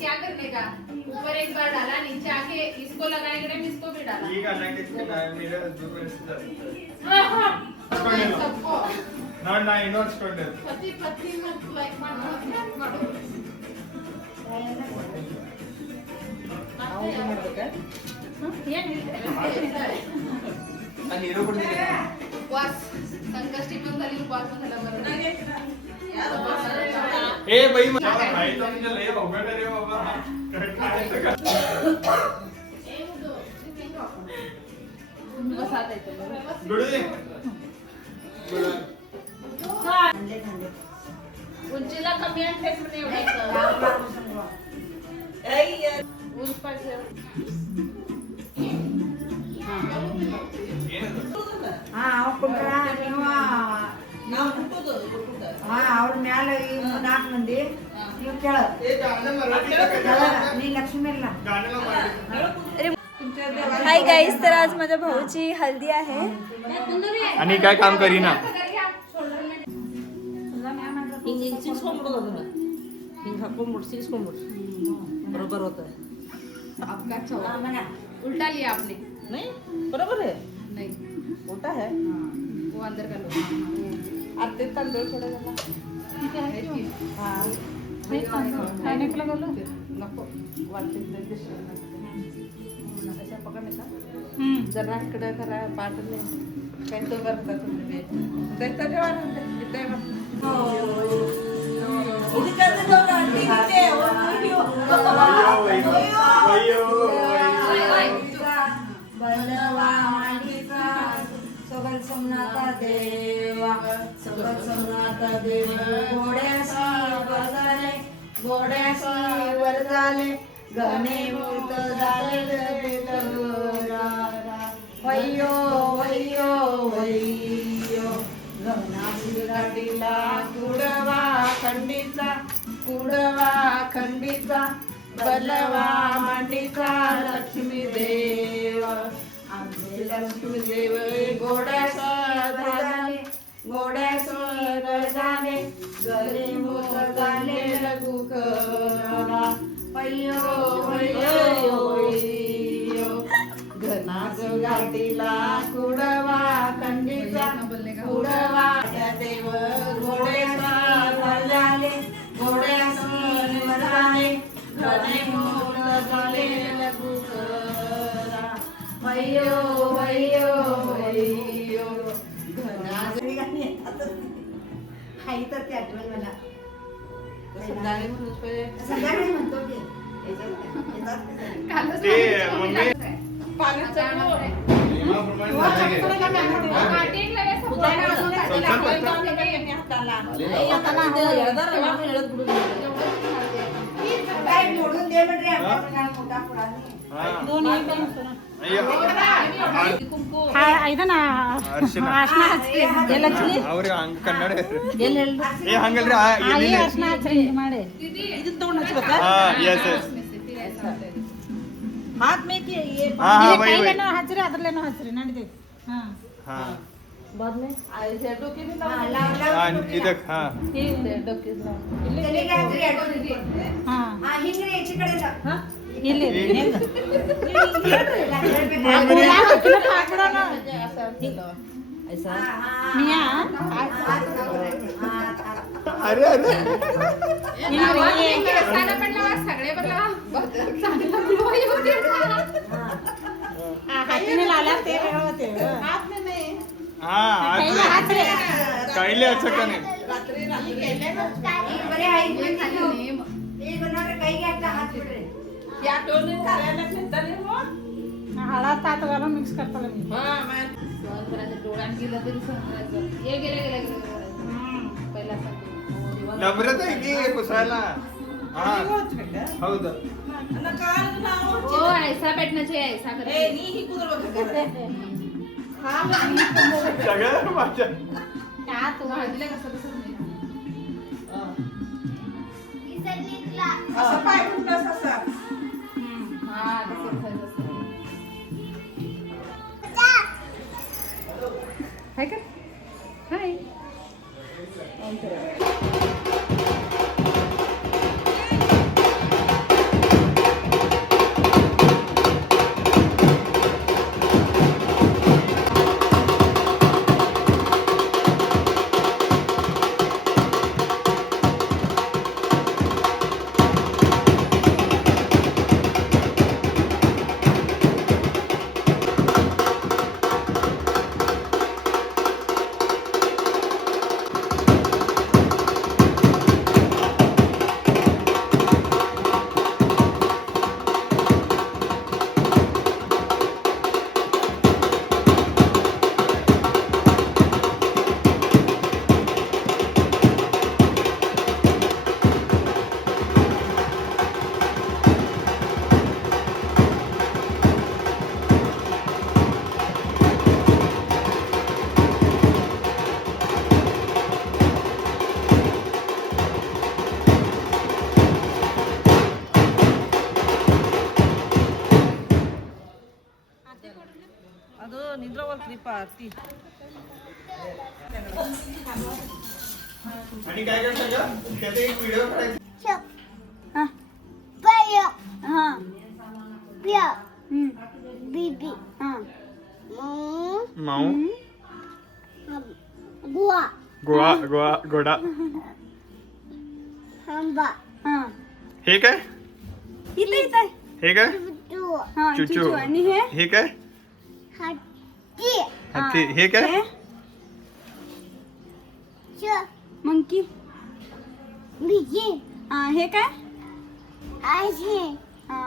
क्या करने का ऊपर एक बार डाला नीचे आके इसको लगाने के टाइम इसको भी डाला ये गाना किसके नाम मेरे दूर से सबको ना इनोट स्टूडेंट पति पत्नी मत लाइक मारो आणि हिरो पण उपवास संकष्टी पण झाली उपवास पण झाला बरं ए बाई मला माहित म्हणजे लय भोगट रे बाबा उंचीला कमी आहे म्हणे एवढं ऊन पाहिजे ಅವ್ರ ಮ್ಯಾಲ ನಾಲ್ಕು ಮಂದಿ ನೀವು ಕೆಳ ನೀ लक्ष्मी हाय गाईज, तर आज माझ्या भाऊची हल्दी आहे आणि काय काम करीना बरोबर होत उल्टा लिया आपने नहीं बरोबर है नहीं उल्टा है वो अंदर कर लो आते तांदूळ थोडा झाला नको वाटते जरा इकडे करा पाठ नाही काही तो करता तुम्ही त्याचा ठेवा सबल सोमनाथा देवा सबल सोमनाथा देव घोड्यासी वर झाले गणे मूर्त झाले वय्यो वय्यो वय्यो गणासी गाठीला कुडवा खंडीचा बलवा मांडीचा लक्ष्मी देव आमचे लक्ष्मी देव घोड्यास झाले गरे मोर झाले लघुकरा अय्यो अय्यो अय्यो घनाच गाठीला कुडवा खंडीचा कुडवा देव घोड्यास झाले घोड्यास झाले गरे मोर झाले लघुकरा अय्यो अय्यो अय्यो घनाच हाई तर ते आठवण मला संध्याकाळी म्हणतो की ते मम्मी काय मोडून दे म्हणजे आपला मोठा पुढा ಅವ್ರಿಗೆ ಹಂಗ ಕನ್ನಡ ಏ ಹಂಗಲ್ರಿ ಇದು ತಗೊಂಡು ಹಚ್ಬೇಕಾ ಎಸ್ ಎಸ್ हाथ में कि ये ಹಚ್ರಿ ಅದ್ರಲ್ಲೇನೋ ಹಚ್ರಿ ನಡಿದೆ बाद में ऐसे डोके भी ಇದಕ್ डोके ಹಿಂಗ್ರಿ ಈಚೆ ಕಡೆ ಇಲ್ಲಿ ऐसा अरे अरे सगळे बरला हातीने लावला ते वेगळं होते हाथ में नहीं हा काहीले अच्छा का नाही बरे आई एक बनवले काही घ्यायचा हात पडले या टोने करायला नाही हो हळद तात घालून मिक्स करता मी हां मैं डोळ्यात गेलं तरी समजायचं हे गेले पहिला नम्रता आहे की पुसायला हा हौದು ओ ऐसा बैठना चाहिए ऐसा कर ए नी ही कुदर बघ सगळं माझ्या का तू हळदीला कसं नाही असं पाय ठेवून असं हा हाय का हाय ಅದು ನಿದ್ರವಲ್ರಿ ಪಾರ್ಟಿ आणि काय करता का त्याचा एक व्हिडिओ करायचा हा हा बीबी हा माऊ गुआ गोवा गोवा गोडा हंबा हा हे काय इथे इथे हे काय टू हा चुचू चुचू आणि हे हे काय हत्ती हत्ती हे काय च मंकी बीजी हा हे काय आशे हा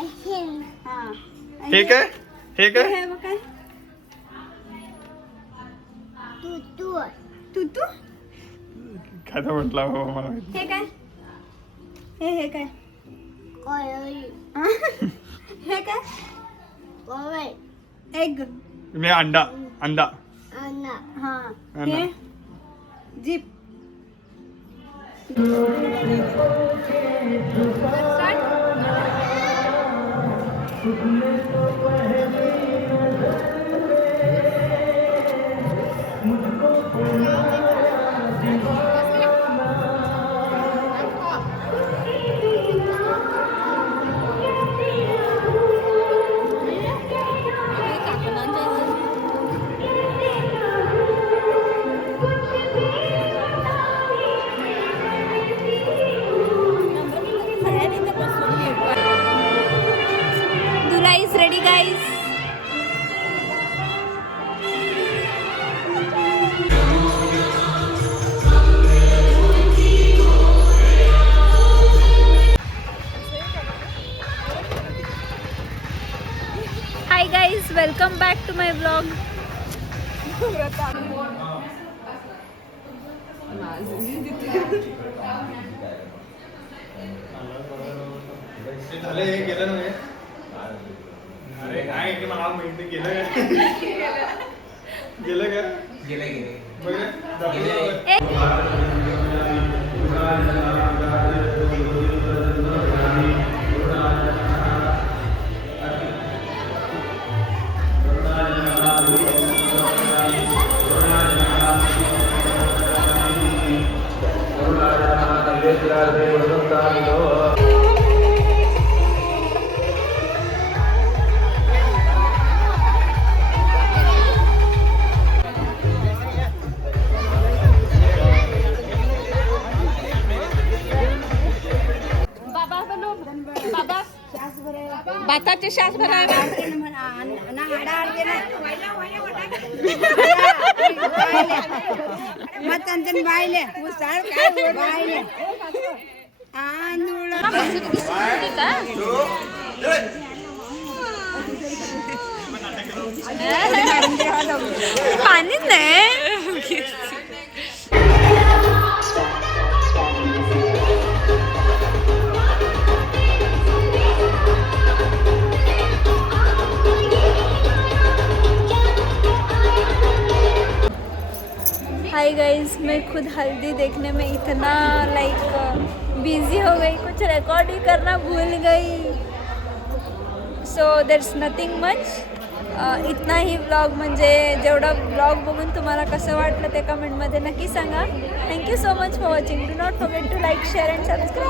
आशे हा हे काय हे काय हे बघ काय टू तू तू काय तर म्हटलं हो मला माहिती. हे काय हे काय कोळी हा? हे काय कोळी एग मी अंडा अंडा अन्ना हा अन्ना. हे jeep Dula is ready, guys. Hi guys, welcome back to my vlog. ते झालं हे गेलं ना हे? अरे काय की मला माहिती गेलं काय गेलं काय बघ भाताचे शास बनावे मटन बायले मुसळ काय बायले आंदूळ पाणीच नाही. हाय गाइस, मैं खुद हल्दी देखने में इतना बिजी हो गई, कुछ रिकॉर्ड ही करना भूल गई. So there is nothing much. इतना ही व्लॉग म्हणजे जेवढं व्लॉग बघून तुम्हाला कसं वाटलं ते कमेंटमध्ये नक्की सांगा. Thank you so much for watching. Do not forget to like share and subscribe.